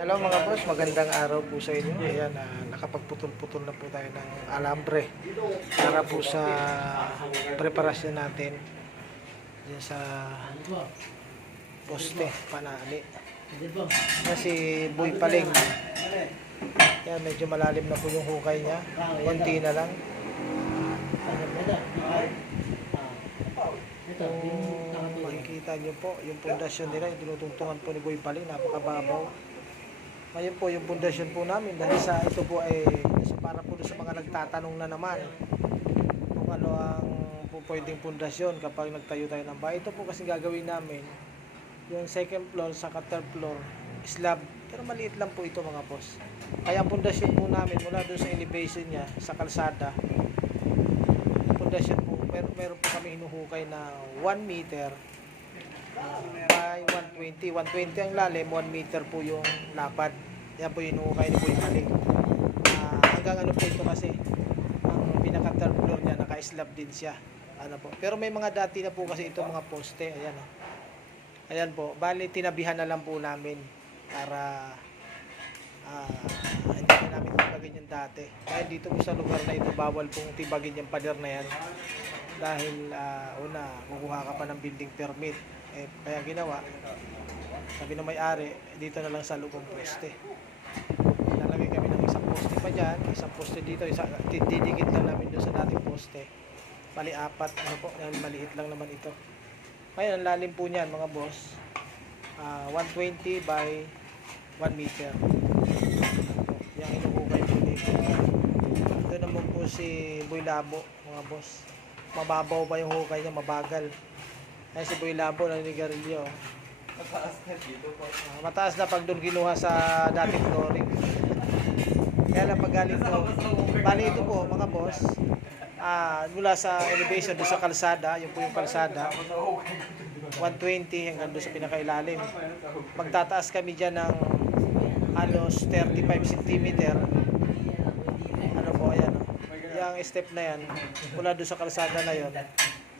Hello mga boss, magandang araw po sa inyo. Ayan, nakapagputol-putol na po tayo ng alambre para po sa preparasyon natin dyan sa poste panali. Kasi Boy Paling, yan, medyo malalim na po yung hukay niya, konti na lang. Kung makikita nyo po yung pundasyon nila, yung tinutungtungan po ni Boy Paling, napakababaw. Ngayon po yung pundasyon po namin, dahil sa ito po ay para po sa mga nagtatanong na naman kung ano ang pwedeng pundasyon kapag nagtayo tayo ng bahay. Ito po kasi gagawin namin yung second floor sa third floor slab, pero maliit lang po ito mga boss. Kaya ang pundasyon po namin mula doon sa elevation niya sa kalsada, pundasyon po, meron po kami hinuhukay na 1 meter by 120 ang lalim, 1 meter po yung lapad. Yan po yung hinuhukay ni Boy Paling. Hanggang ano po ito kasi ang pinaka third floor niya naka-slab din siya, ano po. Pero may mga dati na po kasi ito mga poste, ayan o. Ayan po, bali tinabihan na lang po namin para hindi na namin tibagin yung dati. Dahil dito po sa lugar na ito, bawal pong tibagin yung pader na yan. Dahil una, kukuha ka pa ng building permit. Kaya ginawa, sabi ng may-ari, dito na lang sa loob ng poste. Lalagay kami ng isang poste pa dyan, isang poste dito, didikit lang namin doon sa dating poste. Bali apat, ano po, maliit lang naman ito. Ngayon, ang lalim po niyan mga boss, 120 by 1 meter. Yung inuhukay po dito. Ito naman po si Boy Labo mga boss. Mababaw pa yung hukay niya, mabagal. Ay si Boy Labo ng Nigarilyo. Mataas na dito po. Mataas na pag doon kinuha sa dating flooring. Kaya lang pag galing po, bali ito po mga boss, mula sa elevation doon sa kalsada, yung po yung kalsada, 120 hanggang doon sa pinakailalim. Magtataas kami dyan ng halos 35 cm. Ano po, ayan o. Yung step na yan, mula doon sa kalsada na yon,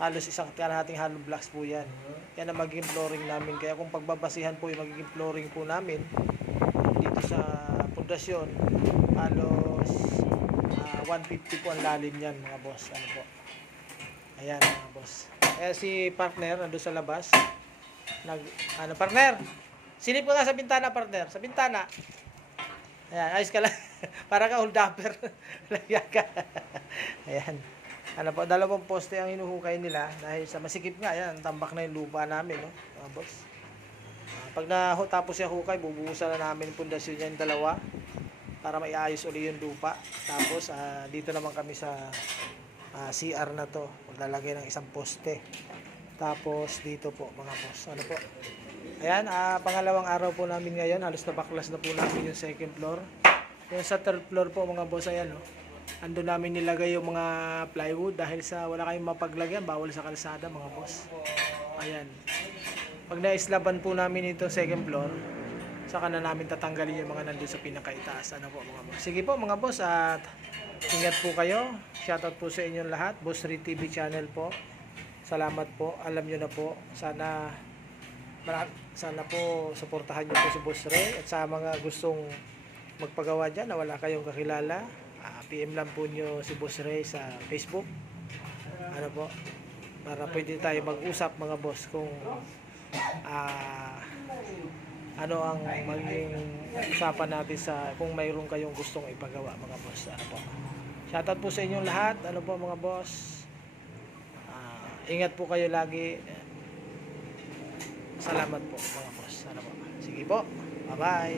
halos isang kalahating hollow blocks po yan. Yan ang magiging flooring namin. Kaya kung pagbabasihan po yung magiging flooring po namin dito sa pundasyon, halos 150 po ang lalim yan mga boss. Ano po? Ayan mga boss. Kaya si partner nandun sa labas. Partner? Silip ko nga sa bintana, partner. Sa bintana. Ayan, ayos ka lang. Para ka hold upper. Lagyan ka. Ayan. Ano po, dalawang poste ang hinuhukay nila dahil sa masikip nga, yan, tambak na yung lupa namin, no, mga boss. Pag tapos yung hukay, bubuhusan na namin yung pundasyon niya yung dalawa para maiayos uli yung lupa. Tapos, dito naman kami sa CR na to, maglalagay ng isang poste. Tapos, dito po, mga boss. Ano po? Ayan, pangalawang araw po namin ngayon, halos nabaklas na po namin yung second floor. Yung sa third floor po, mga boss, ayan, no. Ando namin nilagay yung mga plywood dahil sa wala kayong mapaglagyan, bawal sa kalsada mga boss. Ayan. Pag naislaban po namin ito second floor, saka na namin tatanggalin yung mga nandun sa pinakaitaas. Ano po mga boss? Sige po mga boss, at ingat po kayo. Shoutout po sa inyong lahat. Boss Ray TV channel po. Salamat po. Alam nyo na po. Sana po suportahan nyo po si Boss Ray. At sa mga gustong magpagawa dyan na wala kayong kakilala, PM lang po nyo si Boss Ray sa Facebook. Ano po, para pwede tayo mag-usap mga boss kung ano ang maging usapan natin sa kung mayroon kayong gustong ipagawa mga boss. Ano po, shoutout po sa inyong lahat. Ano po mga boss, ingat po kayo lagi. Salamat po mga boss. Ano po, sige po, bye bye.